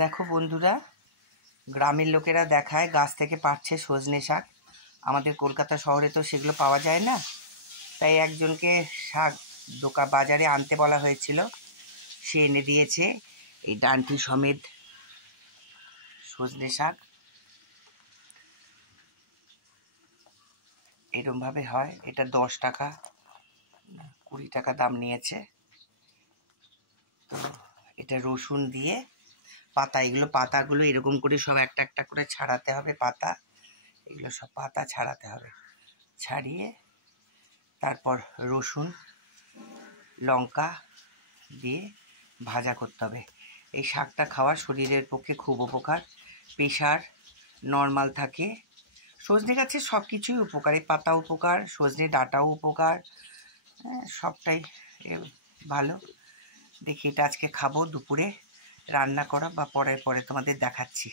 দেখো বন্ধুরা, গ্রামের লোকেরা দেখায় গাছ থেকে পাড়ছে সজনে শাক। আমাদের কলকাতা শহরে তো সেগুলো পাওয়া যায় না, তাই একজনকে শাক বাজারে আনতে বলা হয়েছিল। সে এনে দিয়েছে এই ডান্টি সমেত সজনে শাক। এরমভাবে হয়। এটা 10 টাকা 20 টাকা দাম নিয়েছে। তো এটা রসুন দিয়ে পাতাগুলো এরকম করে সব একটা একটা করে ছাড়াতে হবে। এগুলো সব পাতা ছাড়াতে হবে। ছাড়িয়ে তারপর রসুন লঙ্কা দিয়ে ভাজা করতে হবে। এই শাকটা খাওয়া শরীরের পক্ষে খুব উপকার। প্রেশার নর্মাল থাকে। সজনে গাছের সব কিছুই উপকার। এই পাতা উপকার, সজনে ডাঁটাও উপকার, সবটাই ভালো। দেখি এটা আজকে খাবো দুপুরে, রান্না করা বা পরে তোমাদের দেখাচ্ছি।